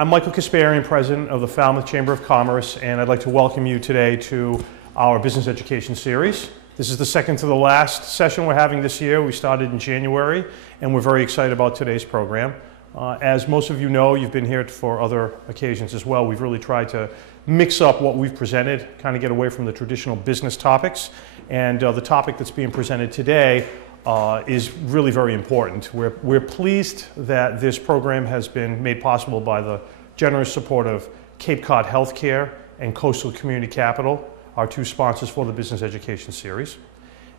I'm Michael Kasparian, President of the Falmouth Chamber of Commerce, and I'd like to welcome you today to our Business Education Series. This is the second to the last session we're having this year. We started in January, and we're very excited about today's program. As most of you know, you've been here for other occasions as well. We've really tried to mix up what we've presented, kind of get away from the traditional business topics. And the topic that's being presented today is really very important. We're pleased that this program has been made possible by the generous support of Cape Cod Healthcare and Coastal Community Capital, our two sponsors for the Business Education Series.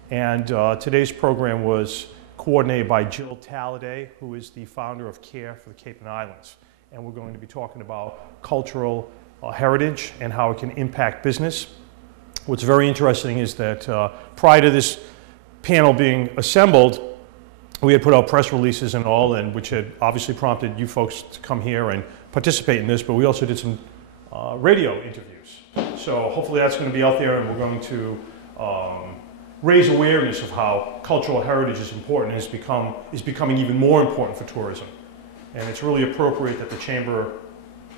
And today's program was coordinated by Jill Talladay, who is the founder of CARE for the Cape and Islands. And we're going to be talking about cultural heritage and how it can impact business. What's very interesting is that prior to this panel being assembled, we had put out press releases and all, and which had obviously prompted you folks to come here and participate in this, but we also did some radio interviews. So hopefully that's going to be out there, and we're going to raise awareness of how cultural heritage is important and is becoming even more important for tourism. And it's really appropriate that the Chamber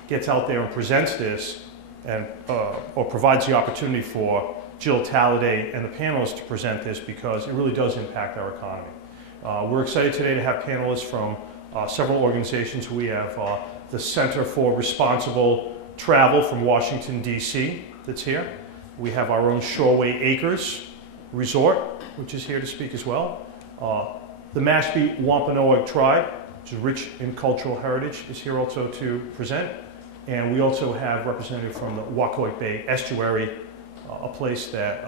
gets out there and presents this and or provides the opportunity for Jill Talladay and the panelists to present this, because it really does impact our economy. We're excited today to have panelists from several organizations. We have the Center for Responsible Travel from Washington, D.C. that's here. We have our own Shoreway Acres Resort, which is here to speak as well. The Mashpee Wampanoag Tribe, which is rich in cultural heritage, is here also to present. And we also have representatives from the Wacoit Bay Estuary, a place that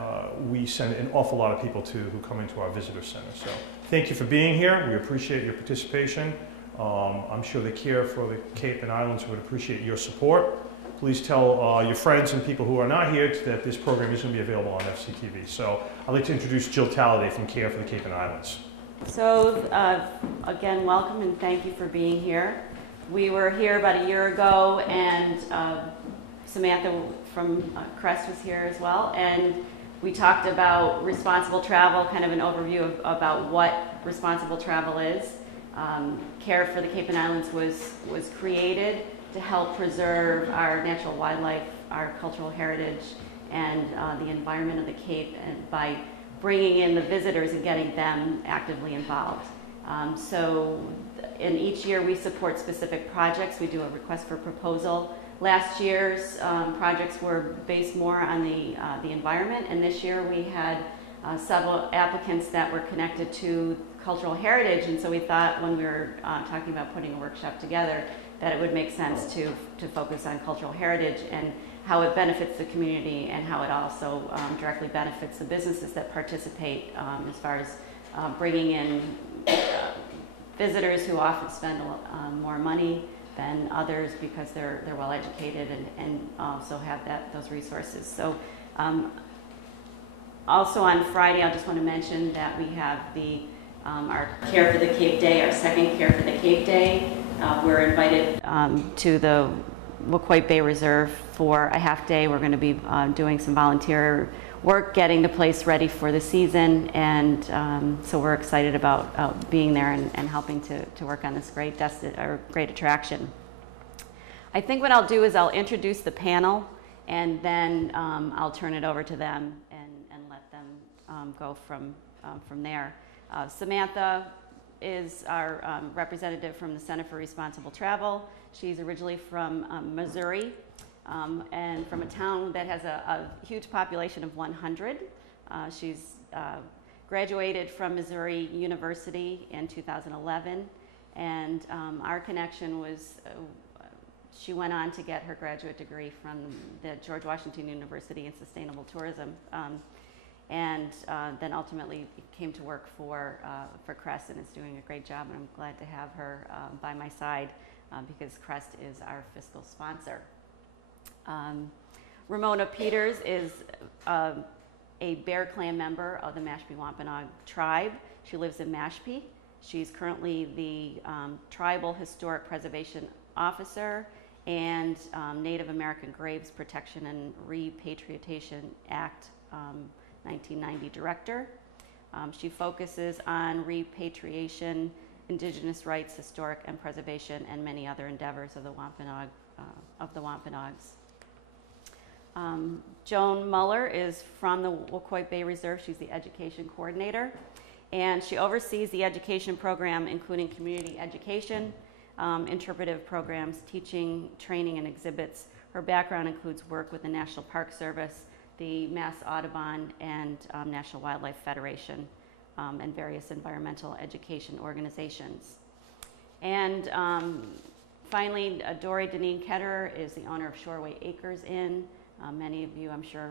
we send an awful lot of people to who come into our visitor center. So thank you for being here. We appreciate your participation. I'm sure the CARE for the Cape and Islands would appreciate your support. Please tell your friends and people who are not here that this program is going to be available on FCTV. So I'd like to introduce Jill Talladay from CARE for the Cape and Islands. So again, welcome and thank you for being here. We were here about a year ago, and Samantha from Crest was here as well, and we talked about responsible travel, kind of an overview about what responsible travel is. CARE for the Cape and Islands was created to help preserve our natural wildlife, our cultural heritage, and the environment of the Cape, and by bringing in the visitors and getting them actively involved. So in each year we support specific projects. We do a request for proposal. Last year's projects were based more on the environment, and this year we had several applicants that were connected to cultural heritage, and so we thought when we were talking about putting a workshop together that it would make sense to focus on cultural heritage and how it benefits the community, and how it also directly benefits the businesses that participate, as far as bringing in visitors who often spend more money than others because they're well educated and also have those resources. So also on Friday, I just want to mention that we have our Care for the Cape Day, our second Care for the Cape Day. We're invited to the Wacoit Bay Reserve for a half day. We're going to be doing some volunteer work, getting the place ready for the season, and so we're excited about being there and helping to work on this great attraction. I think what I'll do is I'll introduce the panel, and then I'll turn it over to them and let them go from there. Samantha is our representative from the Center for Responsible Travel. She's originally from Missouri, and from a town that has a huge population of 100. She's graduated from Missouri University in 2011, and our connection was she went on to get her graduate degree from the George Washington University in Sustainable Tourism, and then ultimately came to work for Crest, and is doing a great job, and I'm glad to have her by my side because Crest is our fiscal sponsor. Ramona Peters is a Bear Clan member of the Mashpee Wampanoag Tribe. She lives in Mashpee. She's currently the Tribal Historic Preservation Officer and Native American Graves Protection and Repatriation Act 1990 Director. She focuses on repatriation, indigenous rights, historic and preservation, and many other endeavors of the Wampanoag of the Wampanoags. Joan Muller is from the Wacoit Bay Reserve. She's the education coordinator, and she oversees the education program, including community education, interpretive programs, teaching, training, and exhibits. Her background includes work with the National Park Service, the Mass Audubon, and National Wildlife Federation, and various environmental education organizations. And finally, Dory Deneen Ketterer is the owner of Shoreway Acres Inn. Many of you, I'm sure,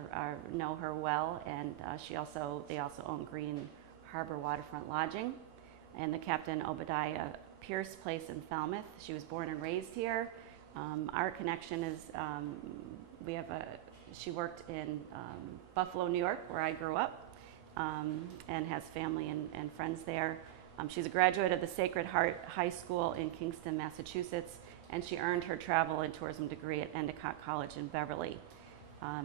know her well, and they also own Green Harbor Waterfront Lodging, and the Captain Obadiah Pierce Place in Falmouth. She was born and raised here. Our connection is she worked in Buffalo, New York, where I grew up, and has family and friends there. She's a graduate of the Sacred Heart High School in Kingston, Massachusetts, and she earned her travel and tourism degree at Endicott College in Beverly.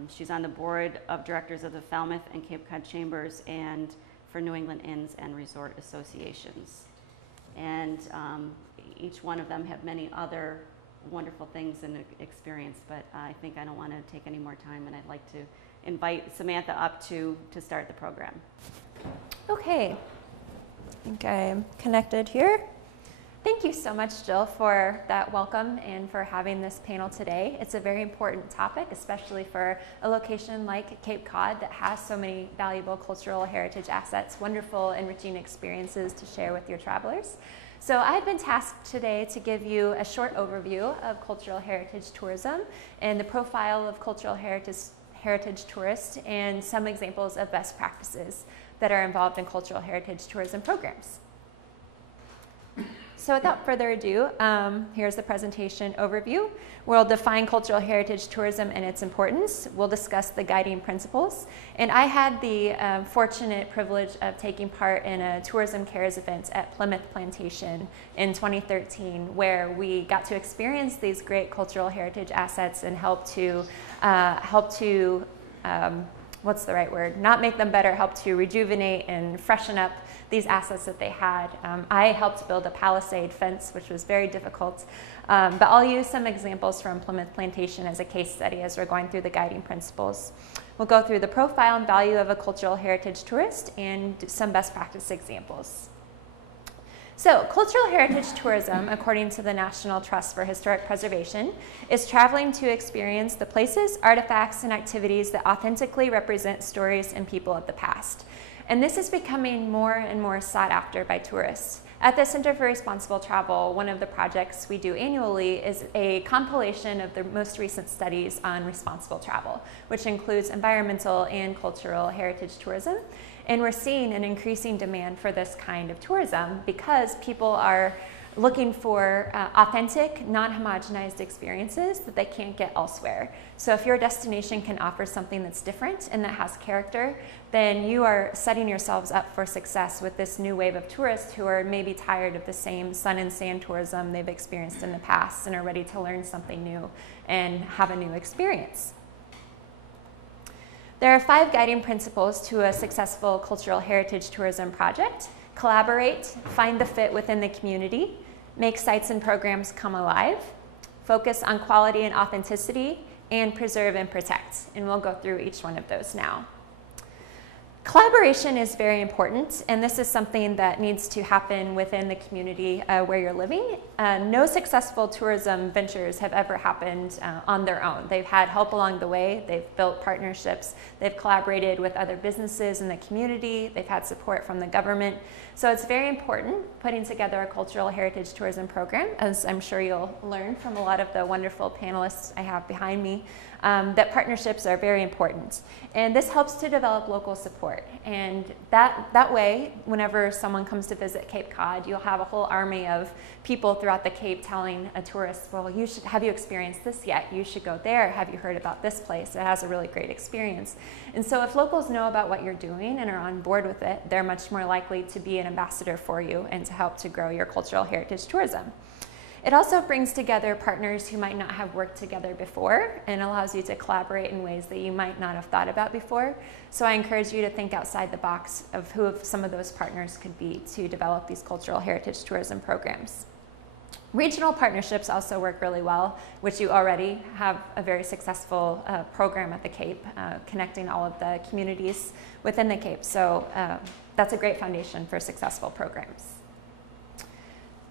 She's on the board of directors of the Falmouth and Cape Cod Chambers and for New England Inns and Resort Associations. And each one of them have many other wonderful things and experience, but I think I don't want to take any more time, and I'd like to invite Samantha up to start the program. Okay, I think I'm connected here. Thank you so much, Jill, for that welcome and for having this panel today. It's a very important topic, especially for a location like Cape Cod that has so many valuable cultural heritage assets, wonderful, enriching experiences to share with your travelers. So I've been tasked today to give you a short overview of cultural heritage tourism and the profile of cultural heritage tourists and some examples of best practices that are involved in cultural heritage tourism programs. So without further ado, here's the presentation overview. We'll define cultural heritage tourism and its importance. We'll discuss the guiding principles. And I had the fortunate privilege of taking part in a tourism cares event at Plymouth Plantation in 2013, where we got to experience these great cultural heritage assets and help to what's the right word? Not make them better, help to rejuvenate and freshen up these assets that they had. I helped build a palisade fence, which was very difficult. But I'll use some examples from Plymouth Plantation as a case study as we're going through the guiding principles. We'll go through the profile and value of a cultural heritage tourist and some best practice examples. So, cultural heritage tourism, according to the National Trust for Historic Preservation, is traveling to experience the places, artifacts, and activities that authentically represent stories and people of the past. And this is becoming more and more sought after by tourists. At the Center for Responsible Travel, one of the projects we do annually is a compilation of the most recent studies on responsible travel, which includes environmental and cultural heritage tourism. And we're seeing an increasing demand for this kind of tourism because people are looking for authentic, non-homogenized experiences that they can't get elsewhere. So if your destination can offer something that's different and that has character, then you are setting yourselves up for success with this new wave of tourists who are maybe tired of the same sun and sand tourism they've experienced in the past and are ready to learn something new and have a new experience. There are 5 guiding principles to a successful cultural heritage tourism project. Collaborate, find the fit within the community, make sites and programs come alive, focus on quality and authenticity, and preserve and protect. And we'll go through each one of those now. Collaboration is very important, and this is something that needs to happen within the community where you're living. No successful tourism ventures have ever happened on their own. They've had help along the way, they've built partnerships, they've collaborated with other businesses in the community, they've had support from the government. So it's very important putting together a cultural heritage tourism program, as I'm sure you'll learn from a lot of the wonderful panelists I have behind me, that partnerships are very important. And this helps to develop local support. And that way, whenever someone comes to visit Cape Cod, you'll have a whole army of people throughout the Cape telling a tourist, well, have you experienced this yet? You should go there. Have you heard about this place? It has a really great experience. And so if locals know about what you're doing and are on board with it, they're much more likely to be an ambassador for you and to help to grow your cultural heritage tourism. It also brings together partners who might not have worked together before and allows you to collaborate in ways that you might not have thought about before. So I encourage you to think outside the box of who some of those partners could be to develop these cultural heritage tourism programs. Regional partnerships also work really well, which you already have a very successful program at the Cape, connecting all of the communities within the Cape. So that's a great foundation for successful programs.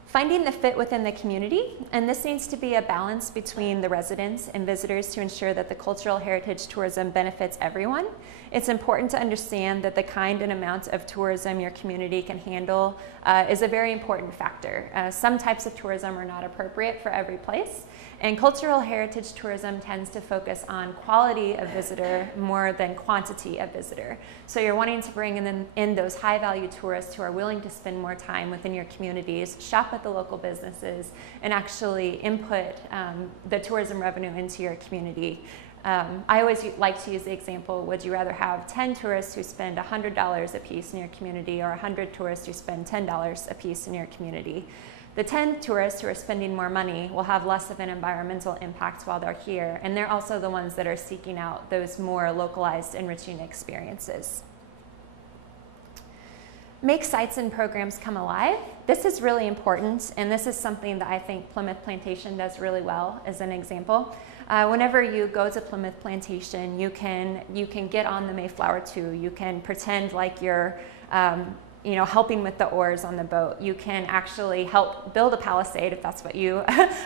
Finding the fit within the community, and this needs to be a balance between the residents and visitors to ensure that the cultural heritage tourism benefits everyone. It's important to understand that the kind and amount of tourism your community can handle is a very important factor. Some types of tourism are not appropriate for every place, and cultural heritage tourism tends to focus on quality of visitor more than quantity of visitor. So you're wanting to bring in those high-value tourists who are willing to spend more time within your communities, shop at the local businesses, and actually input the tourism revenue into your community. I always like to use the example, would you rather have 10 tourists who spend $100 a piece in your community or 100 tourists who spend $10 a piece in your community? The 10 tourists who are spending more money will have less of an environmental impact while they're here, and they're also the ones that are seeking out those more localized, enriching experiences. Make sites and programs come alive. This is really important, and this is something that I think Plymouth Plantation does really well as an example. Whenever you go to Plymouth Plantation, you can get on the Mayflower 2. You can pretend like you're helping with the oars on the boat. You can actually help build a palisade if that's what you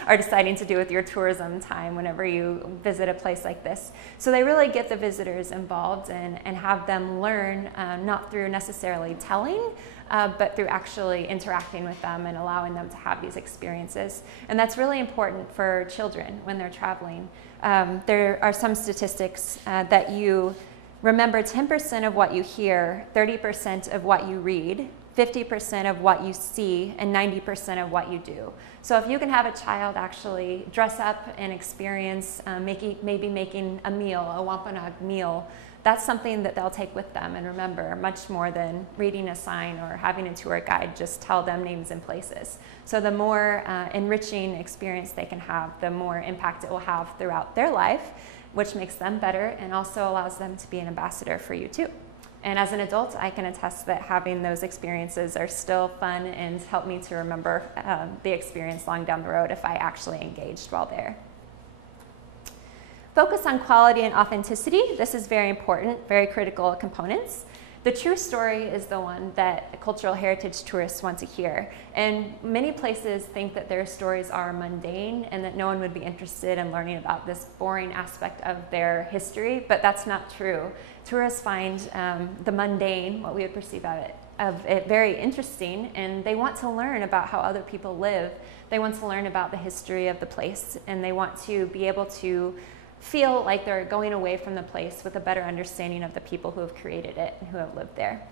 are deciding to do with your tourism time whenever you visit a place like this. So they really get the visitors involved and have them learn, not through necessarily telling, but through actually interacting with them and allowing them to have these experiences. And that's really important for children when they're traveling. There are some statistics that you remember 10% of what you hear, 30% of what you read, 50% of what you see, and 90% of what you do. So if you can have a child actually dress up and experience maybe making a meal, a Wampanoag meal, that's something that they'll take with them and remember much more than reading a sign or having a tour guide just tell them names and places. So the more enriching experience they can have, the more impact it will have throughout their life, which makes them better and also allows them to be an ambassador for you too. And as an adult, I can attest that having those experiences are still fun and help me to remember the experience long down the road if I actually engaged while there. Focus on quality and authenticity. This is very important, very critical components. The true story is the one that cultural heritage tourists want to hear. And many places think that their stories are mundane and that no one would be interested in learning about this boring aspect of their history, but that's not true. Tourists find the mundane, what we would perceive of it, very interesting, and they want to learn about how other people live. They want to learn about the history of the place, and they want to be able to feel like they're going away from the place with a better understanding of the people who have created it and who have lived there.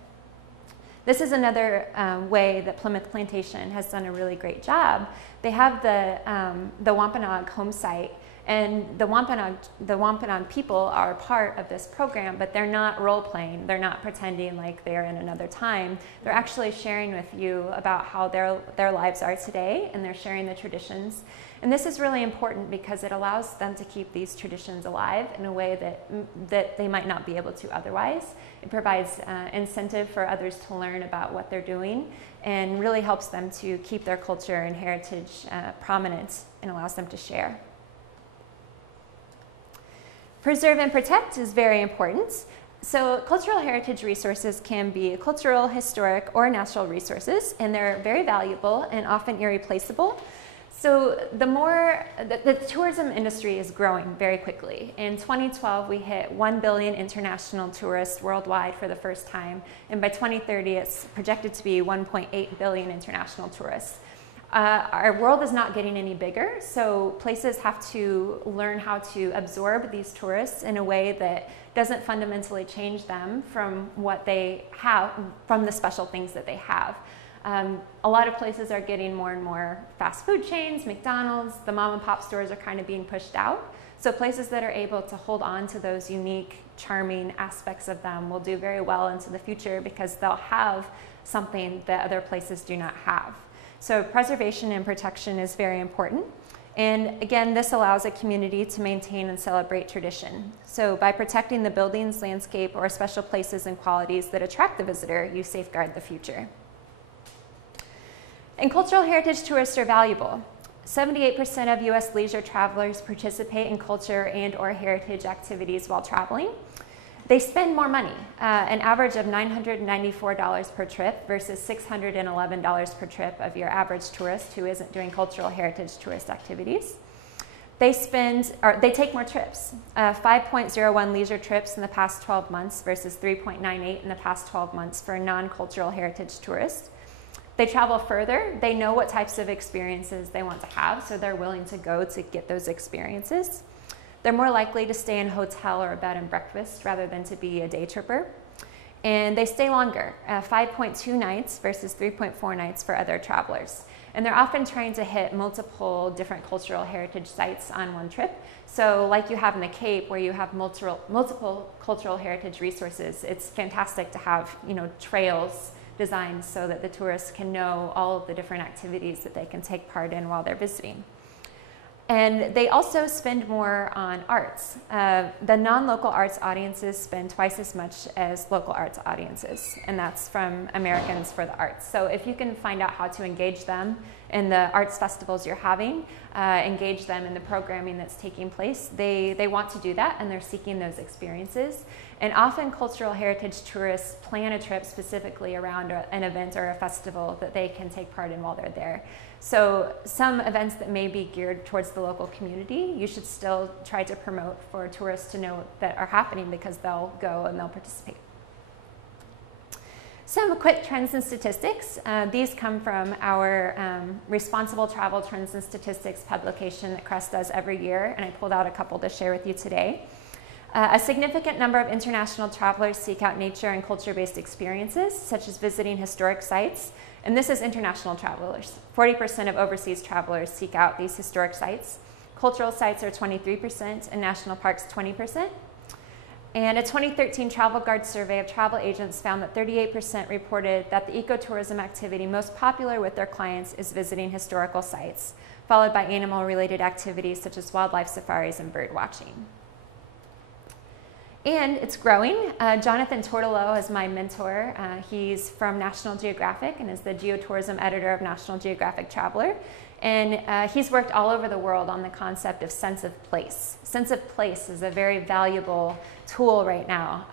This is another way that Plymouth Plantation has done a really great job. They have the Wampanoag home site, and the Wampanoag people are part of this program, but they're not role-playing. They're not pretending like they're in another time. They're actually sharing with you about how their lives are today, and they're sharing the traditions. And this is really important because it allows them to keep these traditions alive in a way that they might not be able to otherwise. It provides incentive for others to learn about what they're doing and really helps them to keep their culture and heritage prominent and allows them to share. Preserve and protect is very important. So cultural heritage resources can be cultural, historic, or natural resources, and they're very valuable and often irreplaceable. So the tourism industry is growing very quickly. In 2012, we hit 1 billion international tourists worldwide for the first time. And by 2030, it's projected to be 1.8 billion international tourists. Our world is not getting any bigger, so places have to learn how to absorb these tourists in a way that doesn't fundamentally change them from what they have, from the special things that they have. A lot of places are getting more and more fast food chains, McDonald's, the mom and pop stores are kind of being pushed out. So places that are able to hold on to those unique, charming aspects of them will do very well into the future because they'll have something that other places do not have. So preservation and protection is very important. And again, this allows a community to maintain and celebrate tradition. So by protecting the buildings, landscape, or special places and qualities that attract the visitor, you safeguard the future. And cultural heritage tourists are valuable. 78% of US leisure travelers participate in culture and or heritage activities while traveling. They spend more money, an average of $994 per trip versus $611 per trip of your average tourist who isn't doing cultural heritage tourist activities. They take more trips, 5.01 leisure trips in the past 12 months versus 3.98 in the past 12 months for a non-cultural heritage tourist. They travel further. They know what types of experiences they want to have, so they're willing to go to get those experiences. They're more likely to stay in a hotel or a bed and breakfast rather than to be a day tripper. And they stay longer, 5.2 nights versus 3.4 nights for other travelers. And they're often trying to hit multiple different cultural heritage sites on one trip. So like you have in the Cape where you have multiple cultural heritage resources, it's fantastic to have, trails designed so that the tourists can know all of the different activities that they can take part in while they're visiting. And they also spend more on arts. The non-local arts audiences spend twice as much as local arts audiences, and that's from Americans for the Arts. So if you can find out how to engage them in the arts festivals you're having, engage them in the programming that's taking place, they want to do that, and they're seeking those experiences. And often cultural heritage tourists plan a trip specifically around an event or a festival that they can take part in while they're there. So some events that may be geared towards the local community, you should still try to promote for tourists to know that are happening because they'll go and they'll participate. Some quick trends and statistics. These come from our Responsible Travel Trends and Statistics publication that Crest does every year, and I pulled out a couple to share with you today. A significant number of international travelers seek out nature and culture-based experiences, such as visiting historic sites. And this is international travelers. 40% of overseas travelers seek out these historic sites. Cultural sites are 23% and national parks 20%. And a 2013 Travel Guard survey of travel agents found that 38% reported that the ecotourism activity most popular with their clients is visiting historical sites, followed by animal-related activities such as wildlife safaris and bird watching. And it's growing. Jonathan Tortolo is my mentor. He's from National Geographic and is the geotourism editor of National Geographic Traveler. And he's worked all over the world on the concept of sense of place. Sense of place is a very valuable tool right now.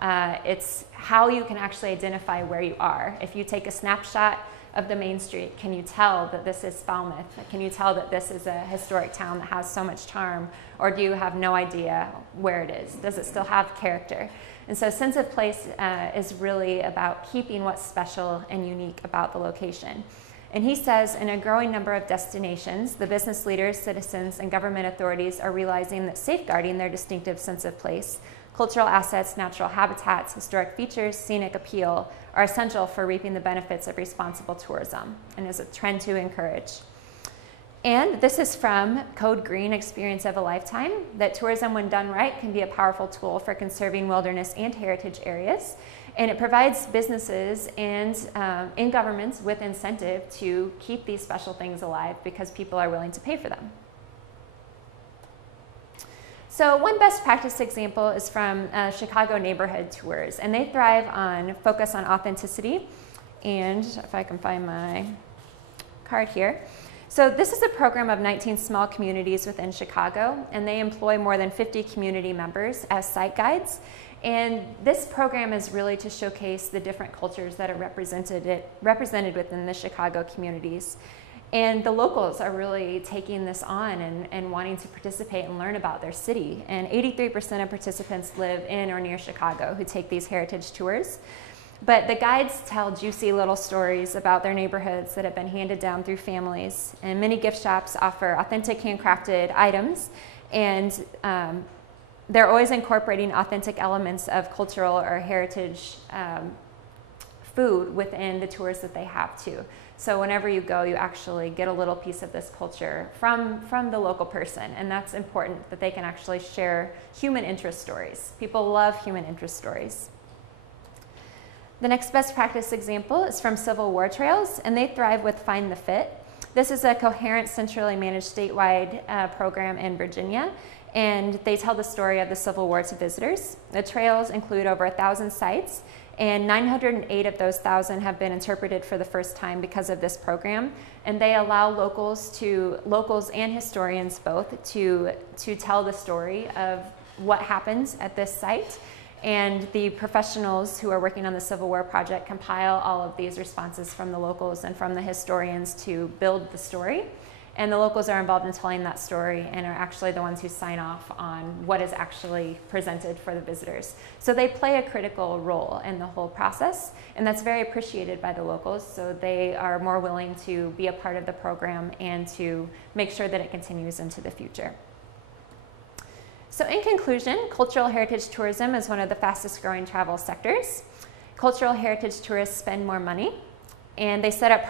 It's how you can actually identify where you are. If you take a snapshot of the main street, can you tell that this is Falmouth? Can you tell that this is a historic town that has so much charm? Or do you have no idea where it is? Does it still have character? And so sense of place is really about keeping what's special and unique about the location. And he says in a growing number of destinations, the business leaders, citizens, and government authorities are realizing that safeguarding their distinctive sense of place, cultural assets, natural habitats, historic features, scenic appeal are essential for reaping the benefits of responsible tourism and is a trend to encourage. And this is from Code Green, Experience of a Lifetime, that tourism, when done right, can be a powerful tool for conserving wilderness and heritage areas. And it provides businesses and in governments with incentive to keep these special things alive because people are willing to pay for them. So one best practice example is from Chicago neighborhood tours, and they thrive on focus on authenticity. And if I can find my card here. So this is a program of 19 small communities within Chicago, and they employ more than 50 community members as site guides. And this program is really to showcase the different cultures that are represented within the Chicago communities. And the locals are really taking this on and wanting to participate and learn about their city. And 83% of participants live in or near Chicago who take these heritage tours. But the guides tell juicy little stories about their neighborhoods that have been handed down through families. And many gift shops offer authentic handcrafted items. And they're always incorporating authentic elements of cultural or heritage food within the tours that they have too. So whenever you go, you actually get a little piece of this culture from the local person, and that's important that they can actually share human interest stories. People love human interest stories. The next best practice example is from Civil War Trails, and they thrive with Find the Fit. This is a coherent, centrally managed statewide program in Virginia, and they tell the story of the Civil War to visitors. The trails include over 1,000 sites, And 908 of those 1,000 have been interpreted for the first time because of this program. And they allow locals and historians both to tell the story of what happens at this site. And the professionals who are working on the Civil War project compile all of these responses from the locals and from the historians to build the story. And the locals are involved in telling that story and are actually the ones who sign off on what is actually presented for the visitors. So they play a critical role in the whole process, and that's very appreciated by the locals. So they are more willing to be a part of the program and to make sure that it continues into the future. So in conclusion, cultural heritage tourism is one of the fastest growing travel sectors. Cultural heritage tourists spend more money, and they set up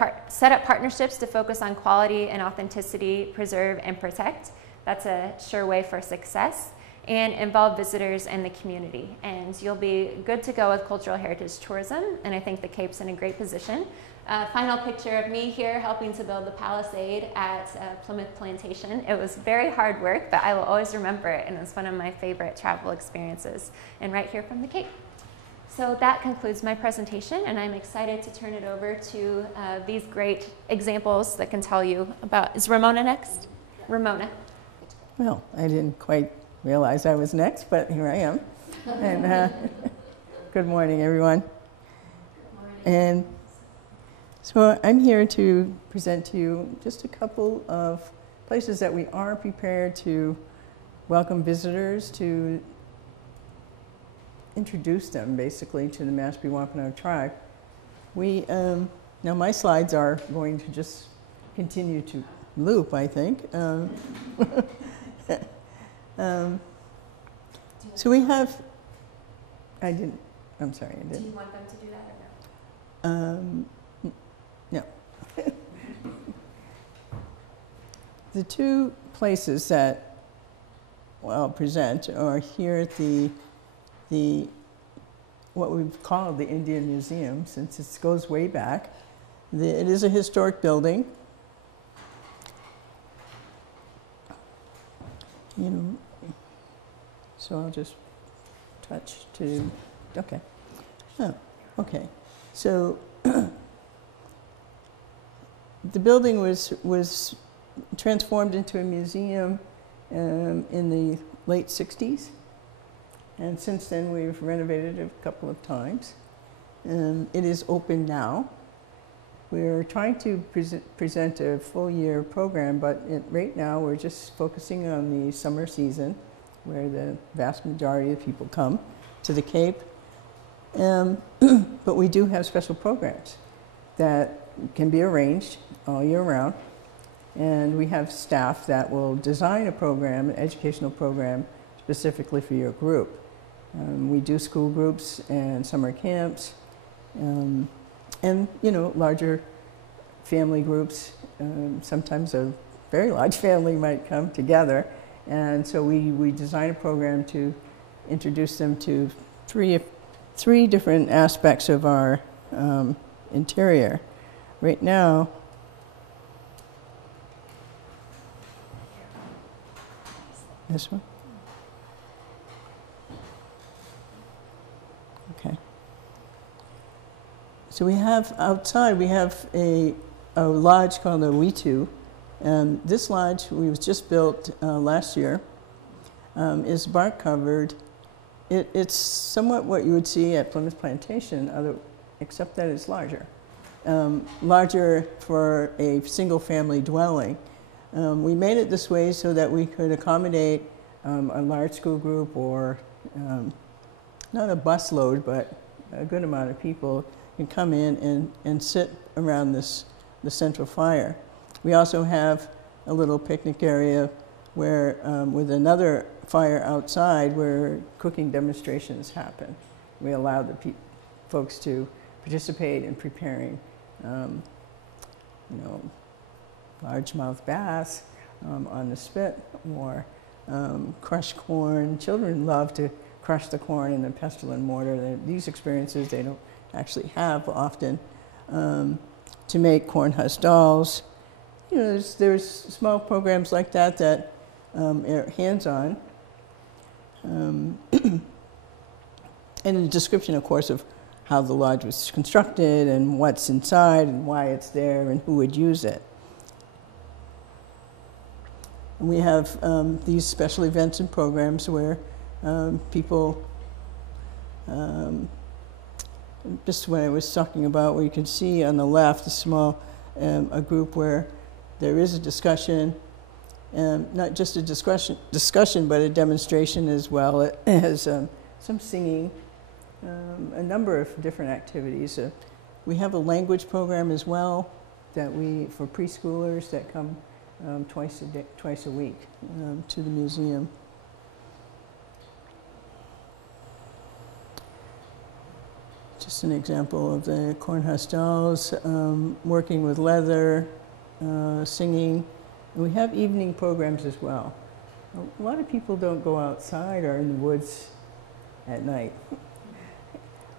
partnerships to focus on quality and authenticity, preserve and protect. That's a sure way for success, and involve visitors and the community. And you'll be good to go with cultural heritage tourism, and I think the Cape's in a great position. Final picture of me here helping to build the palisade at Plymouth Plantation. It was very hard work, but I will always remember it, and it's one of my favorite travel experiences, and right here from the Cape. So that concludes my presentation, and I'm excited to turn it over to these great examples that can tell you about. Is Ramona next? Ramona. Well, I didn't quite realize I was next, but here I am. And good morning, everyone. Good morning. And so I'm here to present to you just a couple of places that we are prepared to welcome visitors, to introduce them basically to the Mashpee Wampanoag tribe. Now my slides are going to just continue to loop, I think. So we have, I'm sorry, I didn't. Do you want them to do that or no? No. The two places that I'll present are here at what we've called the Indian Museum, since it goes way back. It is a historic building. So I'll just touch to, okay. Oh, okay. So the building was transformed into a museum in the late 60s. And since then, we've renovated it a couple of times. It is open now. We're trying to present a full year program, but right now we're just focusing on the summer season, where the vast majority of people come to the Cape. But we do have special programs that can be arranged all year round. And we have staff that will design a program, an educational program, specifically for your group. We do school groups and summer camps, and larger family groups. Sometimes a very large family might come together, and so we design a program to introduce them to three different aspects of our interior. Right now, this one. Okay. So we have outside, we have a lodge called the Witu. This lodge was just built last year, is bark covered. It's somewhat what you would see at Plymouth Plantation, except that it's larger. Larger for a single family dwelling. We made it this way so that we could accommodate a large school group, or not a bus load, but a good amount of people can come in and sit around the central fire. We also have a little picnic area where, with another fire outside, where cooking demonstrations happen. We allow the folks to participate in preparing, largemouth bass on the spit, or crushed corn. Children love to crush the corn in the pestle and mortar. These experiences they don't actually have often. To make corn husk dolls. There's small programs like that are hands-on. And a description, of course, of how the lodge was constructed and what's inside and why it's there and who would use it. We have these special events and programs where people, just what I was talking about, where you can see on the left a small, a group where there is a discussion, not just a discussion, but a demonstration as well. It has some singing, a number of different activities. We have a language program as well that for preschoolers that come twice a week to the museum. Just an example of the cornhusk dolls, working with leather, singing. And we have evening programs as well. A lot of people don't go outside or in the woods at night.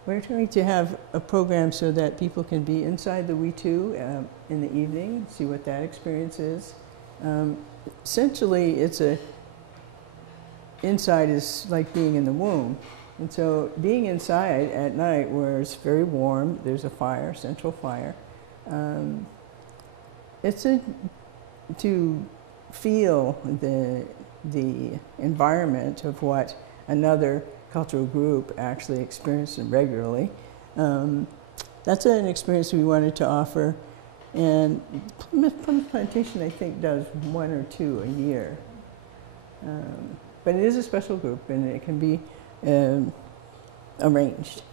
We're trying to have a program so that people can be inside the We Too in the evening, see what that experience is. Essentially, inside is like being in the womb. And so being inside at night where it's very warm, there's a fire, central fire, it's to feel the environment of what another cultural group actually experiences regularly. That's an experience we wanted to offer. And Plymouth Plantation, I think, does 1 or 2 a year. But it is a special group, and it can be arranged.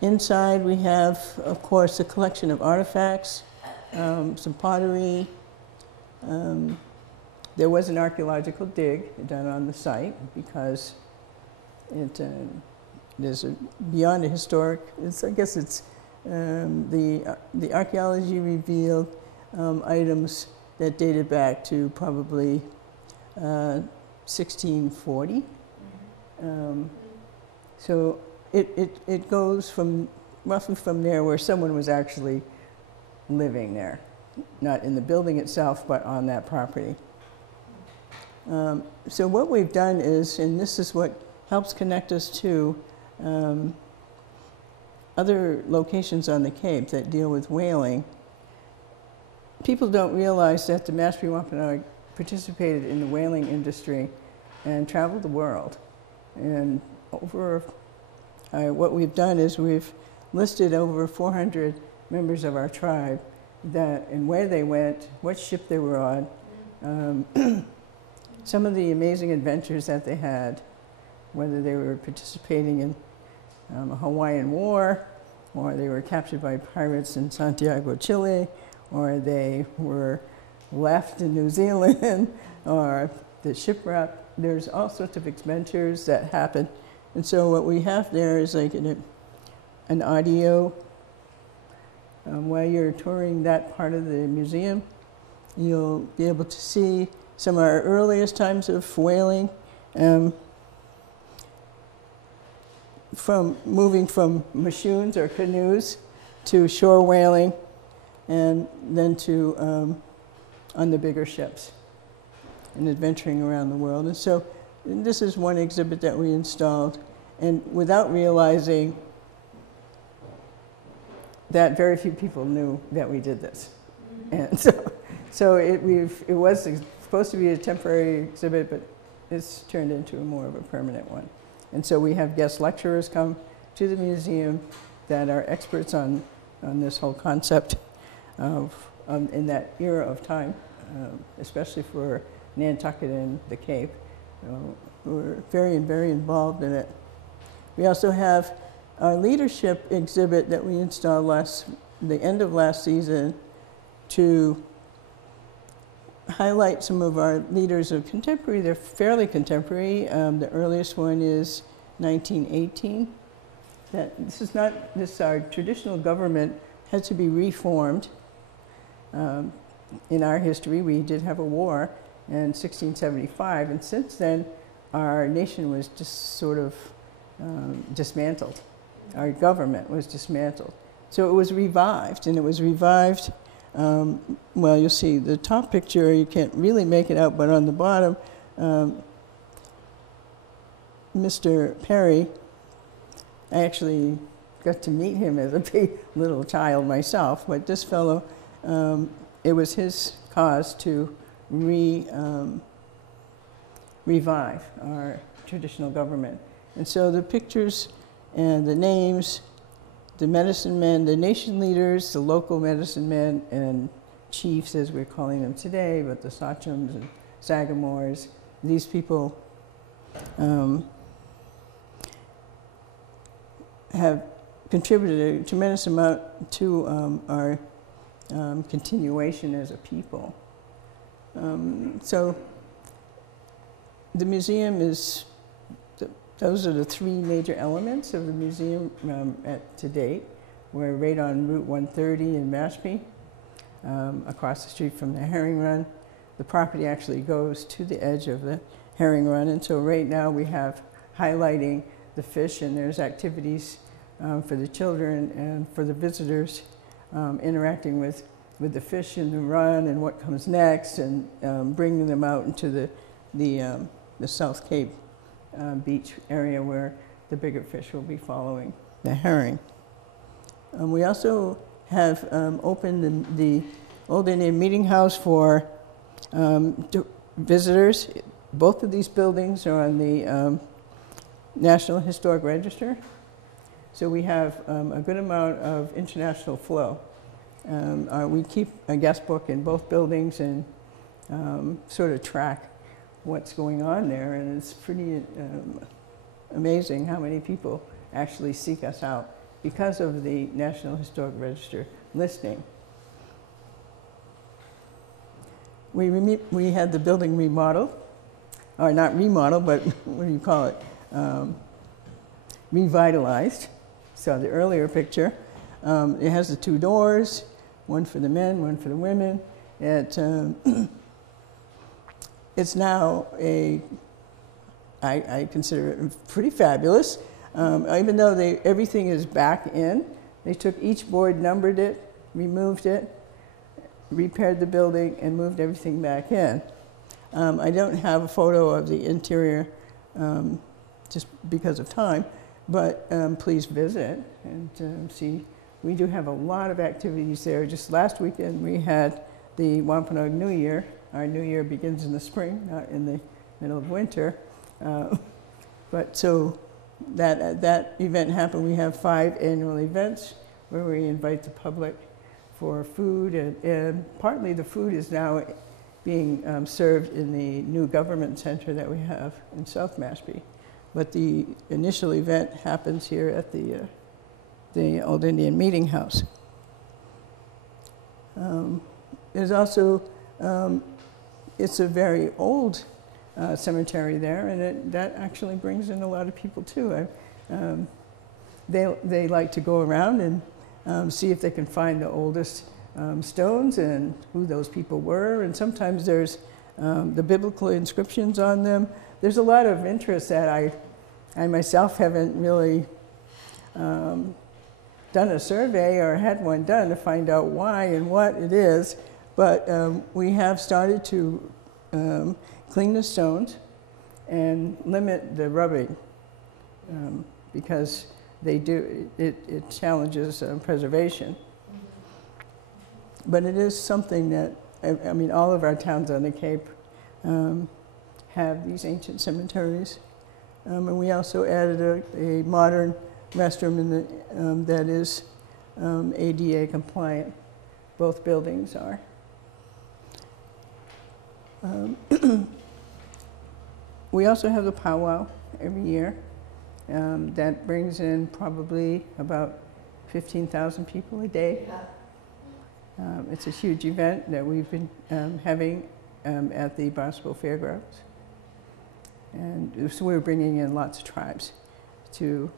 Inside we have, of course, a collection of artifacts, some pottery. There was an archaeological dig done on the site because it is beyond a historic. I guess it's the archaeology revealed items that dated back to probably 1640. So it goes from roughly from there where someone was actually living there, not in the building itself, but on that property. So what we've done is, and this is what helps connect us to other locations on the Cape that deal with whaling. People don't realize that the Mashpee Wampanoag participated in the whaling industry and traveled the world. And what we've done is we've listed over 400 members of our tribe and where they went, what ship they were on, some of the amazing adventures that they had, whether they were participating in a Hawaiian War, or they were captured by pirates in Santiago, Chile, or they were left in New Zealand, or the shipwreck. There's all sorts of adventures that happen. And so what we have there is like an audio. While you're touring that part of the museum, you'll be able to see some of our earliest times of whaling, from moving from machoons or canoes to shore whaling, and then to on the bigger ships and adventuring around the world. And so this is one exhibit that we installed, and without realizing that very few people knew that we did this. And so it was supposed to be a temporary exhibit, but it's turned into more of a permanent one. And so we have guest lecturers come to the museum that are experts on this whole concept in that era of time, especially for Nantucket and the Cape. We're very, very involved in it. We also have our leadership exhibit that we installed the end of last season to highlight some of our leaders of contemporary. They're fairly contemporary. The earliest one is 1918. Our traditional government had to be reformed. In our history, we did have a war in 1675, and since then, our nation was just sort of dismantled. Our government was dismantled. So it was revived, and it was revived, well, you'll see the top picture, you can't really make it out, but on the bottom, Mr. Perry I actually got to meet him as a big little child myself, but this fellow, it was his cause to revive our traditional government. And so the pictures and the names, the medicine men, the nation leaders, the local medicine men and chiefs, as we're calling them today, but the sachems and sagamores, these people have contributed a tremendous amount to our continuation as a people. So the museum is, those are the three major elements of the museum to date. We're right on Route 130 in Mashpee, across the street from the herring run. The property actually goes to the edge of the herring run, and so right now we have highlighting the fish, and there's activities for the children and for the visitors interacting with the fish in the run and what comes next, and bringing them out into the South Cape beach area where the bigger fish will be following the herring. We also have opened the Old Indian Meeting House for visitors. Both of these buildings are on the National Historic Register, so we have a good amount of international flow. We keep a guest book in both buildings and sort of track what's going on there, and it's pretty amazing how many people actually seek us out because of the National Historic Register listing. We had the building remodeled, or not remodeled, but what do you call it? Revitalized. So the earlier picture, it has the two doors, one for the men, one for the women. It's now I consider it pretty fabulous. Even though everything is back in, they took each board, numbered it, removed it, repaired the building, and moved everything back in. I don't have a photo of the interior just because of time, but please visit and see. We do have a lot of activities there. Just last weekend we had the Wampanoag New Year. Our New Year begins in the spring, not in the middle of winter. But so that event happened. We have 5 annual events where we invite the public for food, and partly the food is now being served in the new government center that we have in South Mashpee. But the initial event happens here at the Old Indian Meeting House. There's also, it's a very old cemetery there, and that actually brings in a lot of people too. They like to go around and see if they can find the oldest stones and who those people were, and sometimes there's the biblical inscriptions on them. There's a lot of interest that I myself haven't really done a survey or had one done to find out why and what it is, but we have started to clean the stones and limit the rubbing because it challenges preservation. But it is something that, I mean, all of our towns on the Cape have these ancient cemeteries. And we also added a modern restroom in the, that is ADA compliant. Both buildings are. We also have the powwow every year. That brings in probably about 15,000 people a day. It's a huge event that we've been having at the Barnstable Fairgrounds. And so we're bringing in lots of tribes to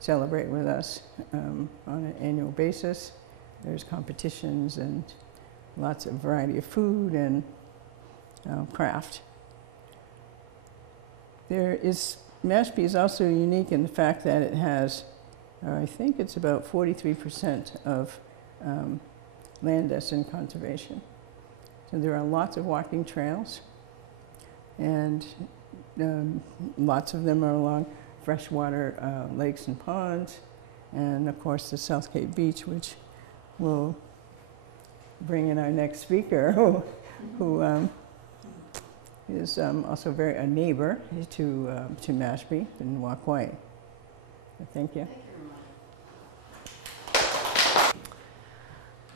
celebrate with us on an annual basis. There's competitions and lots of variety of food and craft. Mashpee is also unique in the fact that it has, I think it's about 43% of land that's in conservation. So there are lots of walking trails, and lots of them are along freshwater lakes and ponds, and of course the South Cape Beach, which will bring in our next speaker, who is also a neighbor to Mashpee and Waquai. Thank you.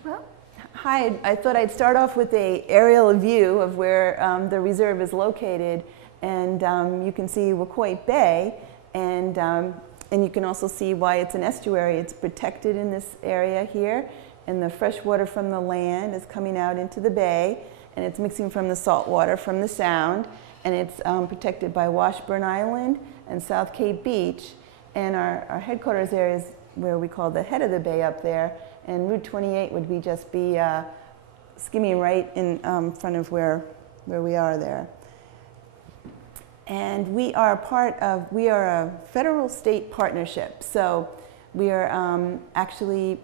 Well, hi, I thought I'd start off with an aerial view of where the reserve is located, and you can see Waquai Bay, and you can also see why it's an estuary. It's protected in this area here, and the fresh water from the land is coming out into the bay, and it's mixing from the salt water from the sound, and it's protected by Washburn Island and South Cape Beach, and our headquarters area is where we call the head of the bay up there, and Route 28 would be just be skimming right in front of where we are there. And we are a federal-state partnership, so we are actually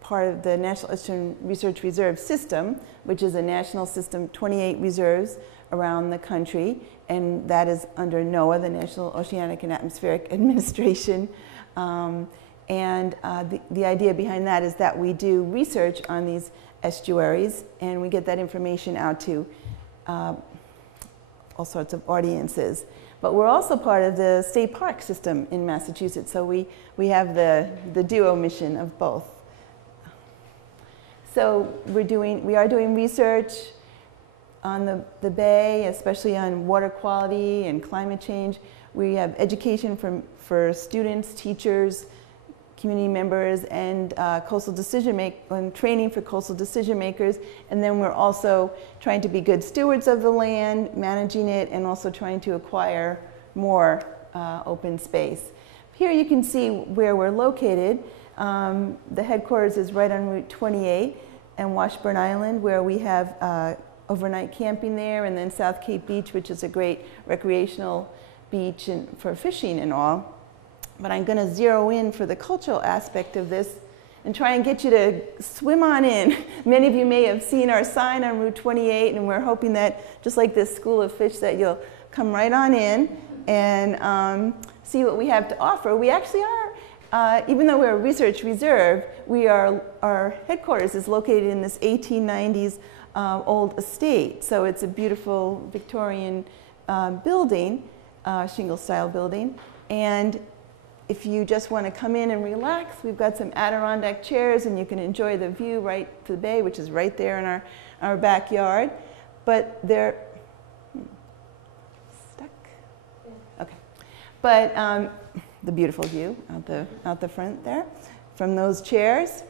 part of the National Ocean Research Reserve System, which is a national system, 28 reserves around the country, and that is under NOAA, the National Oceanic and Atmospheric Administration. The idea behind that is that we do research on these estuaries, and we get that information out to all sorts of audiences. But we're also part of the state park system in Massachusetts, so we have the duo mission of both. So we are doing research on the bay, especially on water quality and climate change. We have education for students, teachers, community members, and training for coastal decision makers. And then we're also trying to be good stewards of the land, managing it, and also trying to acquire more open space. Here you can see where we're located. The headquarters is right on Route 28 and Washburn Island, where we have overnight camping there, and then South Cape Beach, which is a great recreational beach and for fishing and all. But I'm going to zero in for the cultural aspect of this and try and get you to swim on in. Many of you may have seen our sign on Route 28, and we're hoping that, just like this school of fish, that you'll come right on in and see what we have to offer. We actually are, even though we're a research reserve, our headquarters is located in this 1890s old estate. So it's a beautiful Victorian building, shingle-style building. And if you just want to come in and relax, we've got some Adirondack chairs, and you can enjoy the view right to the bay, which is right there in our backyard. But they're stuck. Okay. But the beautiful view out the front there from those chairs.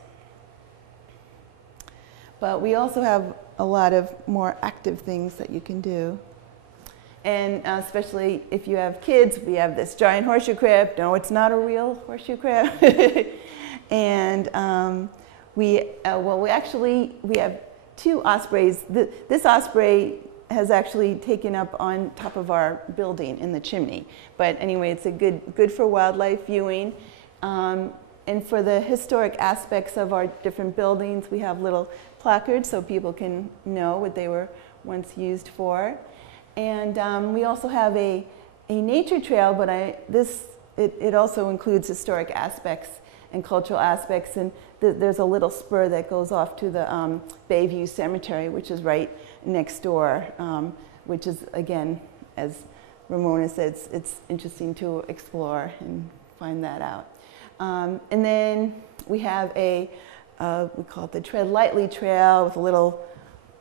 But we also have a lot of more active things that you can do. And especially if you have kids, we have this giant horseshoe crab. No, it's not a real horseshoe crab. And we have two ospreys. This osprey has actually taken up on top of our building in the chimney. But anyway, it's a good for wildlife viewing. And for the historic aspects of our different buildings, we have little placards so people can know what they were once used for. And we also have a nature trail, but it also includes historic aspects and cultural aspects. And there's a little spur that goes off to the Bayview Cemetery, which is right next door, which is, again, as Ramona said, it's interesting to explore and find that out. And then we have we call it the Tread Lightly Trail with a little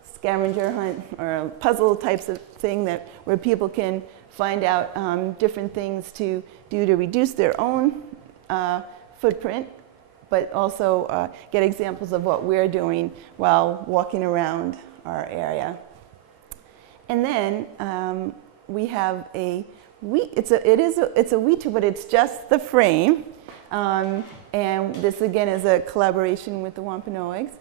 scavenger hunt or a puzzle types of thing where people can find out different things to do to reduce their own footprint, but also get examples of what we're doing while walking around our area. And then we have it's a WeToo, but it's just the frame. And this again is a collaboration with the Wampanoags.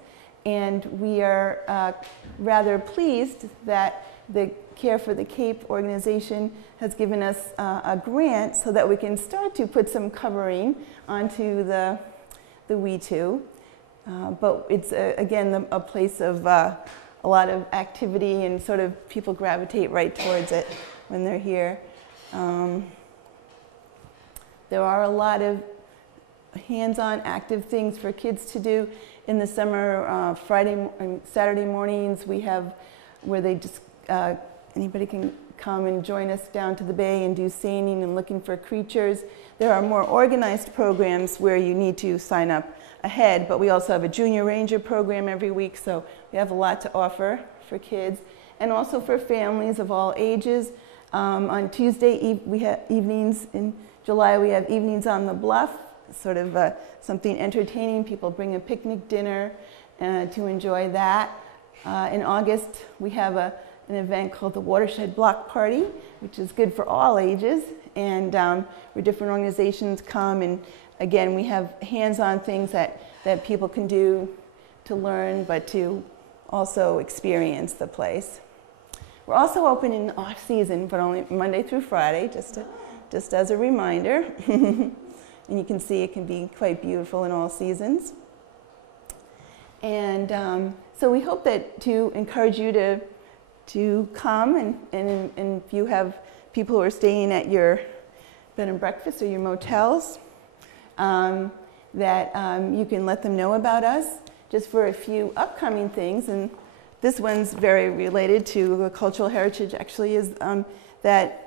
And we are rather pleased that the Care for the Cape organization has given us a grant so that we can start to put some covering onto the WeToo. But it's, again, a place of a lot of activity, and sort of people gravitate right towards it when they're here. There are a lot of hands-on active things for kids to do in the summer. Friday and Saturday mornings we have where they just anybody can come and join us down to the bay and do seining and looking for creatures. There are more organized programs where you need to sign up ahead, but we also have a junior ranger program every week, so we have a lot to offer for kids and also for families of all ages. On Tuesday we have evenings in July, we have evenings on the bluff, sort of something entertaining. People bring a picnic dinner to enjoy that. In August we have an event called the Watershed Block Party, which is good for all ages, and where different organizations come, and again we have hands-on things that people can do to learn, but to also experience the place. We're also open in off-season, but only Monday through Friday, just as a reminder. And you can see it can be quite beautiful in all seasons. And so we hope that to encourage you to come, and if you have people who are staying at your bed and breakfast or your motels, that you can let them know about us just for a few upcoming things. And this one's very related to the cultural heritage, actually, is that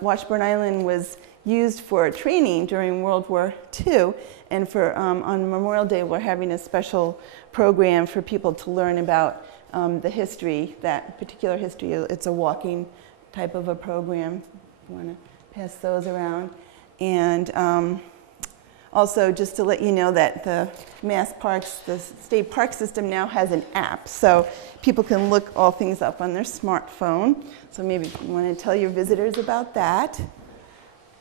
Washburn Island was used for training during World War II, and for on Memorial Day we're having a special program for people to learn about the history, that particular history. It's a walking type of a program. You want to pass those around. And also, just to let you know that the Mass Parks, the state park system now has an app, so people can look all things up on their smartphone. So maybe you want to tell your visitors about that.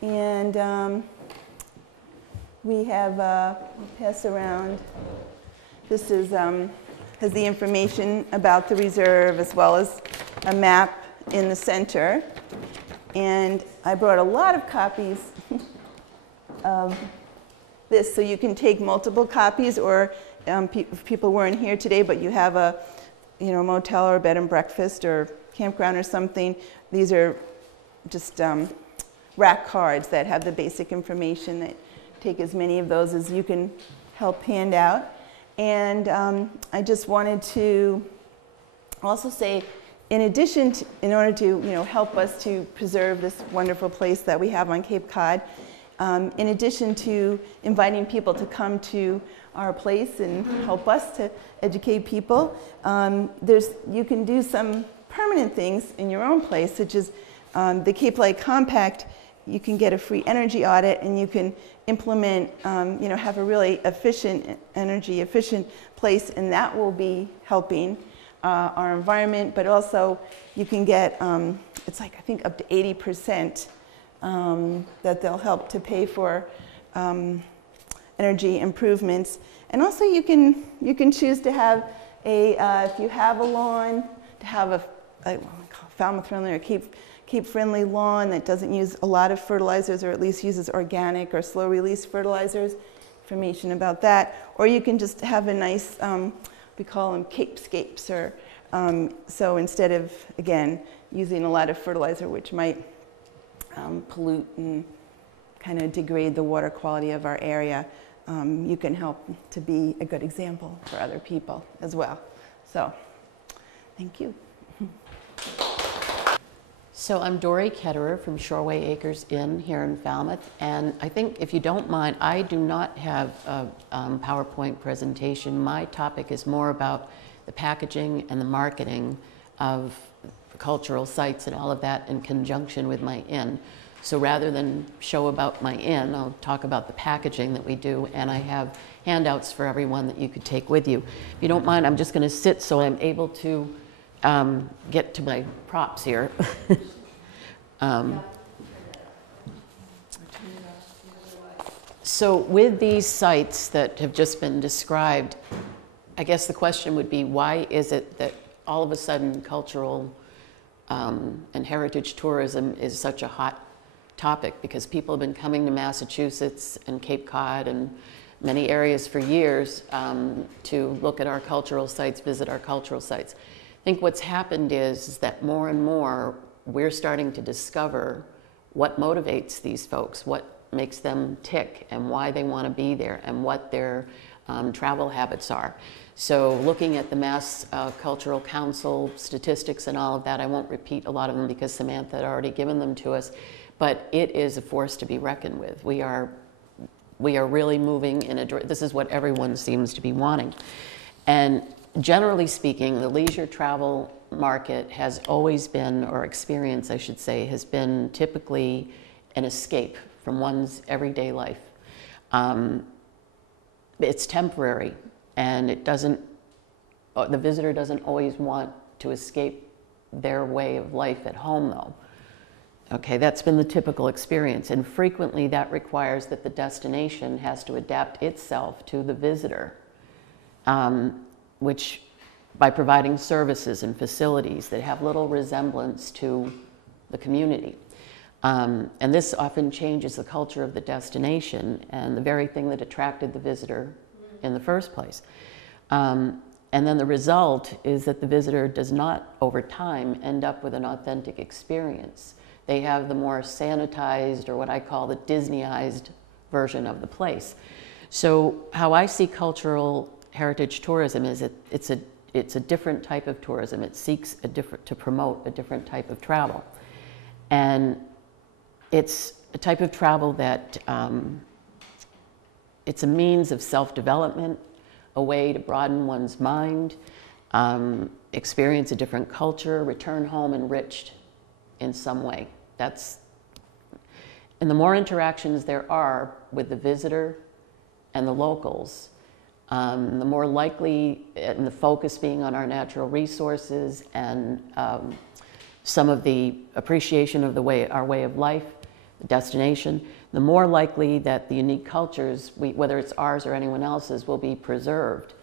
And we have, we'll pass around, this is, has the information about the reserve as well as a map in the center. And I brought a lot of copies of this, so you can take multiple copies, or if people weren't here today but you have a motel or a bed and breakfast or campground or something, these are just rack cards that have the basic information. That take as many of those as you can help hand out. And I just wanted to also say, in addition to, in order to help us to preserve this wonderful place that we have on Cape Cod, in addition to inviting people to come to our place and help us to educate people, you can do some permanent things in your own place, such as the Cape Light Compact. You can get a free energy audit, and you can implement, have a really efficient, energy efficient place, and that will be helping our environment. But also, you can get, it's like I think up to 80%. That they'll help to pay for energy improvements. And also you can choose to have if you have a lawn, to have a Falmouth friendly or Cape friendly lawn that doesn't use a lot of fertilizers, or at least uses organic or slow release fertilizers. Information about that. Or you can just have a nice, we call them Capescapes, or so instead of, again, using a lot of fertilizer, which might pollute and kind of degrade the water quality of our area, you can help to be a good example for other people as well. So, thank you. So I'm Dory Ketterer from Shoreway Acres Inn here in Falmouth, and I think, if you don't mind, I do not have a PowerPoint presentation. My topic is more about the packaging and the marketing of cultural sites and all of that in conjunction with my inn. So rather than show about my inn, I'll talk about the packaging that we do, and I have handouts for everyone that you could take with you. If you don't mind, I'm just going to sit so I'm able to get to my props here. So with these sites that have just been described, I guess the question would be, why is it that all of a sudden cultural and heritage tourism is such a hot topic? Because people have been coming to Massachusetts and Cape Cod and many areas for years to look at our cultural sites, visit our cultural sites. I think what's happened is that more and more we're starting to discover what motivates these folks, what makes them tick and why they want to be there and what their travel habits are. So looking at the Mass Cultural Council statistics and all of that, I won't repeat a lot of them because Samantha had already given them to us, but it is a force to be reckoned with. We are really moving in a, this is what everyone seems to be wanting. And generally speaking, the leisure travel market has always been, or experience I should say, has been typically an escape from one's everyday life. It's temporary, and it doesn't, the visitor doesn't always want to escape their way of life at home though. Okay, that's been the typical experience, and frequently that requires that the destination has to adapt itself to the visitor, which by providing services and facilities that have little resemblance to the community. And this often changes the culture of the destination and the very thing that attracted the visitor in the first place. And then the result is that the visitor does not, over time, end up with an authentic experience. They have the more sanitized, or what I call the Disneyized version of the place. So how I see cultural heritage tourism is it's a different type of tourism. It seeks to promote a different type of travel. And it's a type of travel that it's a means of self-development, a way to broaden one's mind, experience a different culture, return home enriched in some way. And the more interactions there are with the visitor and the locals, the more likely, and the focus being on our natural resources and some of the appreciation of our way of life, the destination, the more likely that the unique cultures, whether it's ours or anyone else's, will be preserved.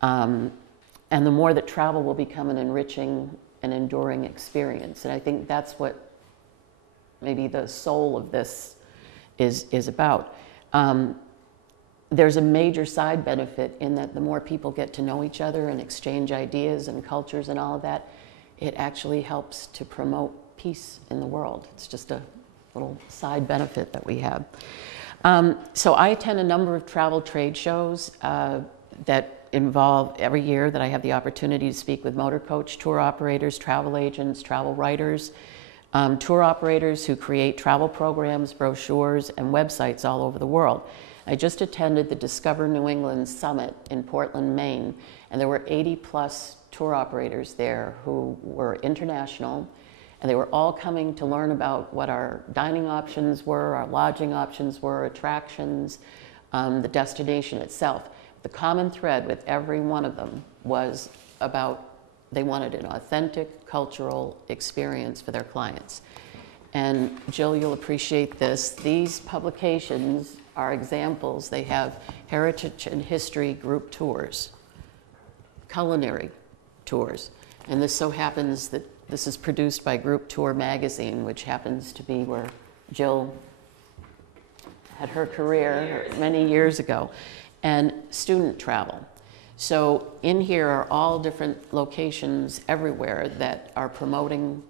And the more that travel will become an enriching and enduring experience. And I think that's what maybe the soul of this is about. There's a major side benefit in that the more people get to know each other and exchange ideas and cultures and all of that, it actually helps to promote peace in the world. It's just a little side benefit that we have. So I attend a number of travel trade shows that involve every year that I have the opportunity to speak with motor coach, tour operators, travel agents, travel writers, tour operators who create travel programs, brochures, and websites all over the world. I just attended the Discover New England Summit in Portland, Maine, and there were 80+ tour operators there who were international, and they were all coming to learn about what our dining options were, our lodging options were, attractions, the destination itself. The common thread with every one of them was about they wanted an authentic cultural experience for their clients. And Jill, you'll appreciate this. These publications are examples. They have heritage and history group tours, culinary tours. And this so happens that this is produced by Group Tour magazine, which happens to be where Jill had her career many years ago, and student travel. So in here are all different locations everywhere that are promoting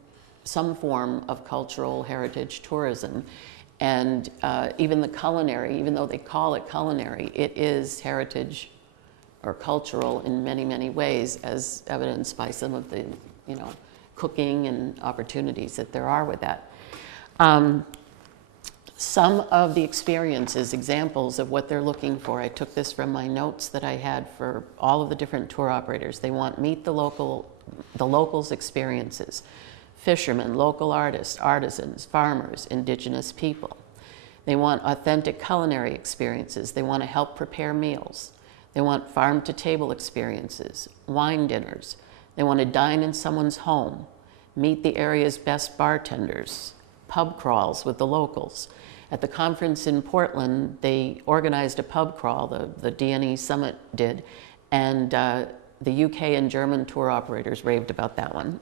some form of cultural heritage tourism. And even the culinary, even though they call it culinary, it is heritage or cultural in many, many ways, as evidenced by some of the, cooking and opportunities that there are with that. Some of the experiences, examples of what they're looking for, I took this from my notes that I had for all of the different tour operators. They want meet the locals' experiences. Fishermen, local artists, artisans, farmers, indigenous people. They want authentic culinary experiences. They want to help prepare meals. They want farm-to-table experiences, wine dinners. They want to dine in someone's home, meet the area's best bartenders, pub crawls with the locals. At the conference in Portland, they organized a pub crawl, the DNE Summit did, and the UK and German tour operators raved about that one.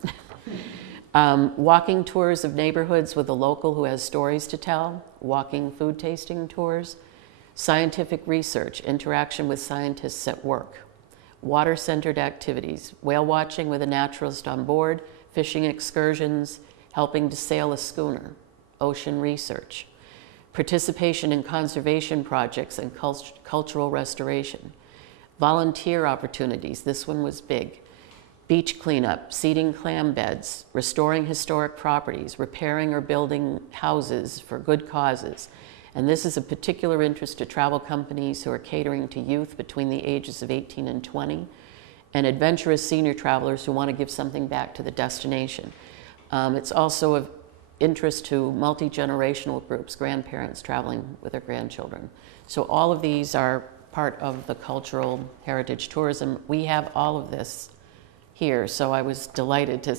Walking tours of neighborhoods with a local who has stories to tell, walking food tasting tours, scientific research, interaction with scientists at work, water-centered activities, whale watching with a naturalist on board, fishing excursions, helping to sail a schooner, ocean research, participation in conservation projects and cultural restoration, volunteer opportunities, this one was big, beach cleanup, seeding clam beds, restoring historic properties, repairing or building houses for good causes. And this is a particular interest to travel companies who are catering to youth between the ages of 18 and 20, and adventurous senior travelers who want to give something back to the destination. It's also of interest to multi-generational groups, grandparents traveling with their grandchildren. So all of these are part of the cultural heritage tourism. We have all of this here, so I was delighted to,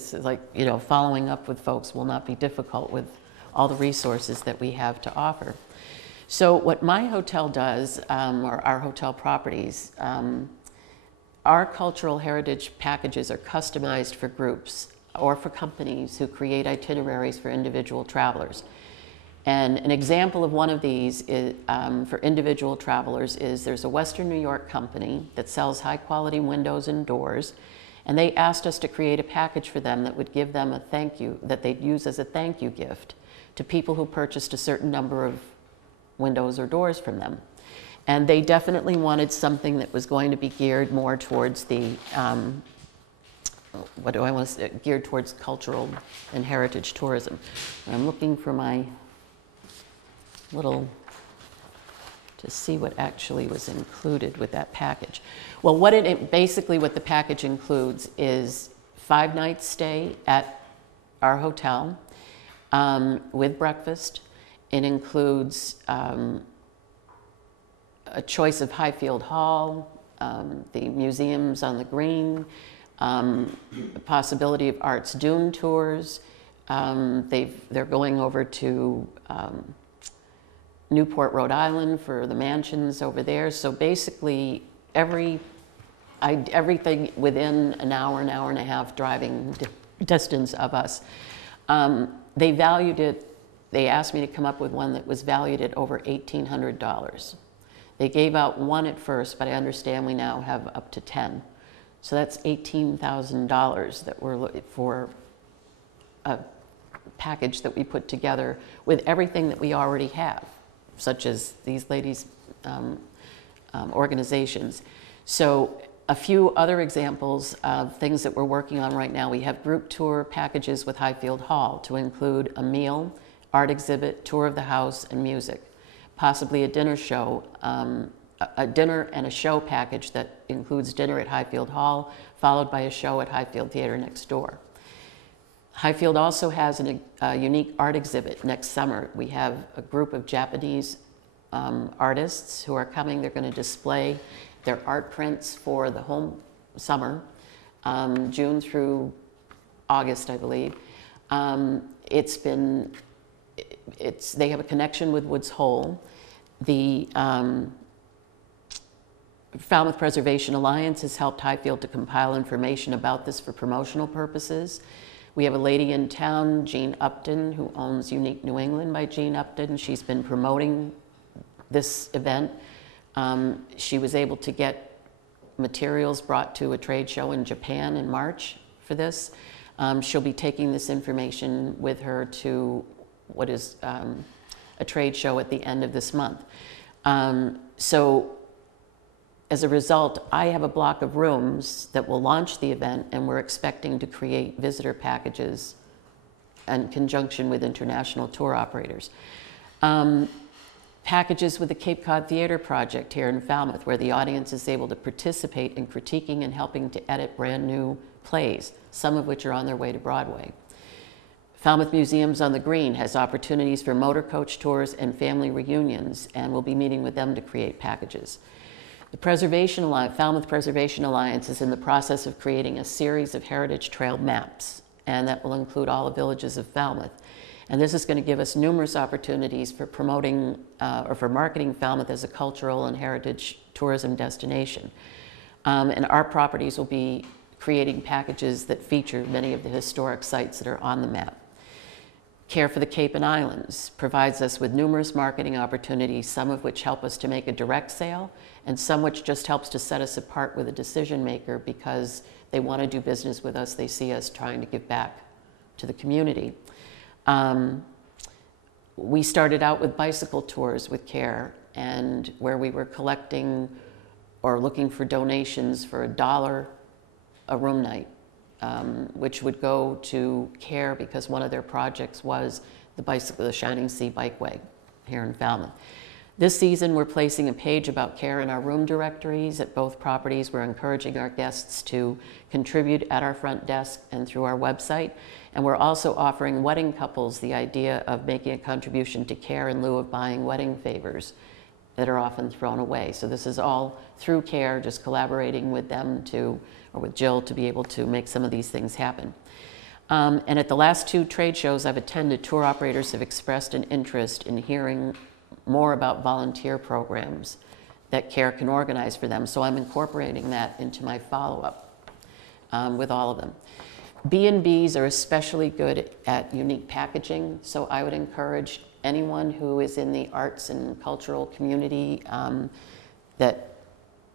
following up with folks will not be difficult with all the resources that we have to offer. So what my hotel does, or our hotel properties, our cultural heritage packages are customized for groups or for companies who create itineraries for individual travelers. And an example of one of these is, for individual travelers is there's a Western New York company that sells high quality windows and doors, and they asked us to create a package for them that would give them a thank you, that they'd use as a thank you gift to people who purchased a certain number of windows or doors from them. And they definitely wanted something that was going to be geared more towards the, geared towards cultural and heritage tourism. And I'm looking for my little, to see what actually was included with that package. Well, basically what the package includes is 5 nights stay at our hotel with breakfast. It includes a choice of Highfield Hall, the museums on the green, possibility of Arts Dune tours. They're going over to Newport, Rhode Island for the mansions over there. So basically everything within an hour and a half driving distance of us. They valued it, they asked me to come up with one that was valued at over $1,800. They gave out one at first, but I understand we now have up to 10. So that's $18,000 that we're looking for, a package that we put together with everything that we already have, such as these ladies' organizations. So a few other examples of things that we're working on right now. We have group tour packages with Highfield Hall to include a meal, art exhibit, tour of the house, and music. Possibly a dinner show, a dinner and a show package that includes dinner at Highfield Hall, followed by a show at Highfield Theater next door. Highfield also has a unique art exhibit next summer. We have a group of Japanese artists who are coming. They're going to display their art prints for the whole summer, June through August, I believe. They have a connection with Woods Hole. The Falmouth Preservation Alliance has helped Highfield to compile information about this for promotional purposes. We have a lady in town, Jean Upton, who owns Unique New England by Jean Upton. She's been promoting this event. She was able to get materials brought to a trade show in Japan in March for this. She'll be taking this information with her to what is a trade show at the end of this month. So as a result, I have a block of rooms that will launch the event, and we're expecting to create visitor packages in conjunction with international tour operators. Packages with the Cape Cod Theater Project here in Falmouth, where the audience is able to participate in critiquing and helping to edit brand new plays, some of which are on their way to Broadway. Falmouth Museums on the Green has opportunities for motor coach tours and family reunions, and we'll be meeting with them to create packages. The Falmouth Preservation Alliance is in the process of creating a series of heritage trail maps, and that will include all the villages of Falmouth. And this is going to give us numerous opportunities for promoting or for marketing Falmouth as a cultural and heritage tourism destination. And our properties will be creating packages that feature many of the historic sites that are on the map. Care for the Cape and Islands provides us with numerous marketing opportunities, some of which help us to make a direct sale, and some which just helps to set us apart with a decision maker because they want to do business with us. They see us trying to give back to the community. we started out with bicycle tours with CARE, and where we were collecting or looking for donations for $1 a room night, which would go to CARE because one of their projects was the Shining Sea Bikeway here in Falmouth. This season, we're placing a page about CARE in our room directories at both properties. We're encouraging our guests to contribute at our front desk and through our website. And we're also offering wedding couples the idea of making a contribution to CARE in lieu of buying wedding favors that are often thrown away. So this is all through CARE, just collaborating with them or with Jill to be able to make some of these things happen. And at the last 2 trade shows I've attended, tour operators have expressed an interest in hearing more about volunteer programs that CARE can organize for them. So I'm incorporating that into my follow-up with all of them. B&Bs are especially good at unique packaging, so I would encourage anyone who is in the arts and cultural community that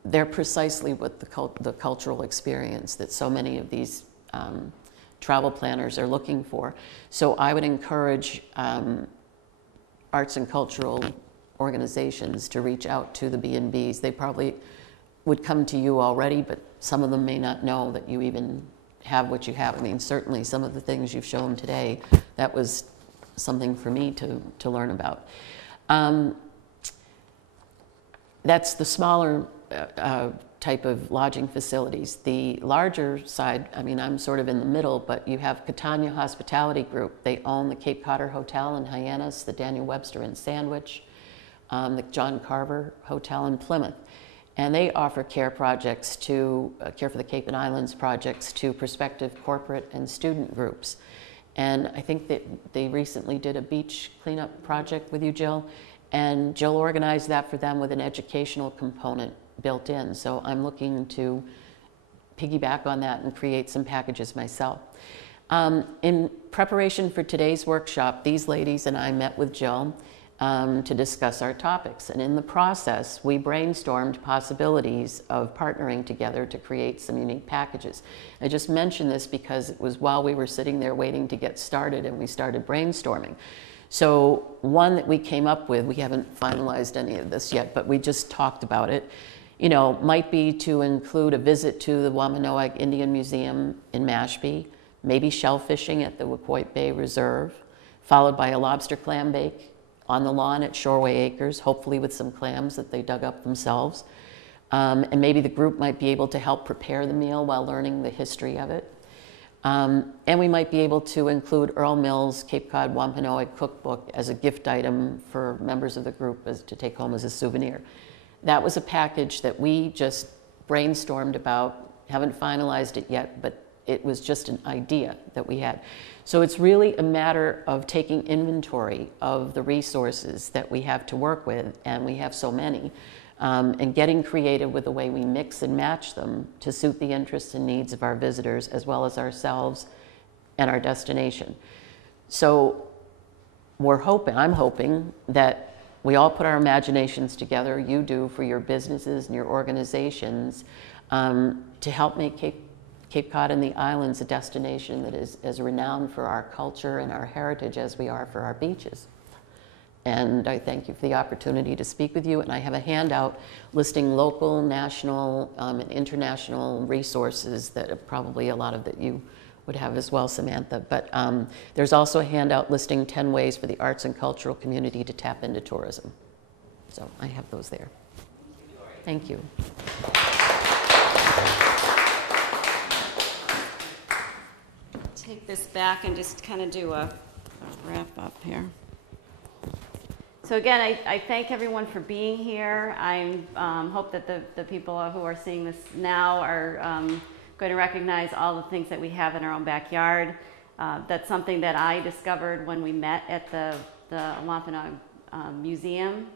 they're precisely what the cultural experience that so many of these travel planners are looking for. So I would encourage arts and cultural organizations to reach out to the B&Bs. They probably would come to you already, but some of them may not know that you even have what you have. I mean, certainly some of the things you've shown today, that was something for me to learn about. That's the smaller type of lodging facilities. The larger side, I mean, I'm sort of in the middle, but you have Catania Hospitality Group. They own the Cape Cod Hotel in Hyannis, the Daniel Webster in Sandwich, the John Carver Hotel in Plymouth. And they offer care projects to, Care for the Cape and Islands projects to prospective corporate and student groups. And I think that they recently did a beach cleanup project with you, Jill, and Jill organized that for them with an educational component built in. So I'm looking to piggyback on that and create some packages myself. In preparation for today's workshop, these ladies and I met with Jill to discuss our topics. And in the process, we brainstormed possibilities of partnering together to create some unique packages. I just mentioned this because it was while we were sitting there waiting to get started and we started brainstorming. So one that we came up with, we haven't finalized any of this yet, but we just talked about it, you know, might be to include a visit to the Wampanoag Indian Museum in Mashpee, maybe shell fishing at the Wacoit Bay Reserve, followed by a lobster clam bake on the lawn at Shoreway Acres, hopefully with some clams that they dug up themselves. And maybe the group might be able to help prepare the meal while learning the history of it. And we might be able to include Earl Mills' Cape Cod Wampanoag cookbook as a gift item for members of the group to take home as a souvenir. That was a package that we just brainstormed about, haven't finalized it yet, but it was just an idea that we had. So it's really a matter of taking inventory of the resources that we have to work with, and we have so many, and getting creative with the way we mix and match them to suit the interests and needs of our visitors as well as ourselves and our destination. So I'm hoping that we all put our imaginations together, you do for your businesses and your organizations, to help make Cape Cod and the islands a destination that is as renowned for our culture and our heritage as we are for our beaches. And I thank you for the opportunity to speak with you. And I have a handout listing local, national, and international resources that are probably a lot of that you would have as well, Samantha. But there's also a handout listing 10 ways for the arts and cultural community to tap into tourism. So I have those there. Thank you. Take this back and just kind of do a wrap up here. So again, I thank everyone for being here. I hope that the people who are seeing this now are going to recognize all the things that we have in our own backyard. That's something that I discovered when we met at the Wampanoag Museum.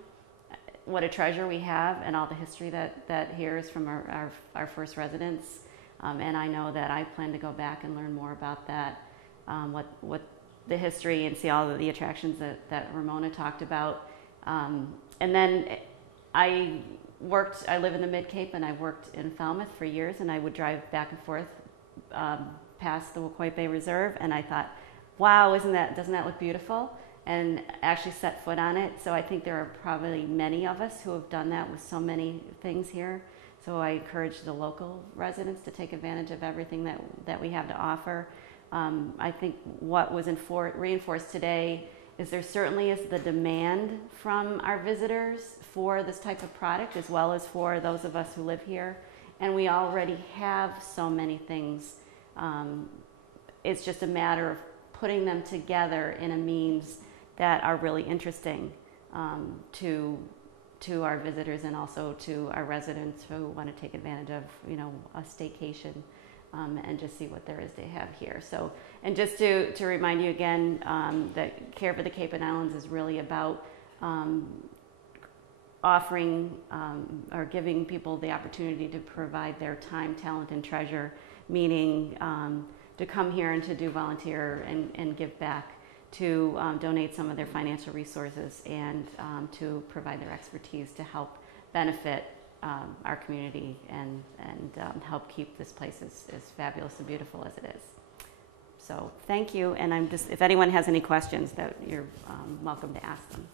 What a treasure we have, and all the history that here is from our first residents. And I know that I plan to go back and learn more about that, what the history, and see all of the attractions that Ramona talked about. And then I live in the Mid-Cape, and I worked in Falmouth for years, and I would drive back and forth past the Wacoit Bay Reserve, and I thought, wow, doesn't that look beautiful? and actually set foot on it. So I think there are probably many of us who have done that with so many things here. So I encourage the local residents to take advantage of everything that we have to offer. I think what was reinforced today is there certainly is the demand from our visitors for this type of product, as well as for those of us who live here. And we already have so many things. It's just a matter of putting them together in a means that are really interesting to our visitors and also to our residents who want to take advantage of, you know, a staycation and just see what there is to have here. So, and just to remind you again, that Care for the Cape and Islands is really about offering or giving people the opportunity to provide their time, talent, and treasure, meaning to come here and to do volunteer and give back, to donate some of their financial resources, and to provide their expertise to help benefit our community and help keep this place as fabulous and beautiful as it is. So thank you, and if anyone has any questions, that you're welcome to ask them.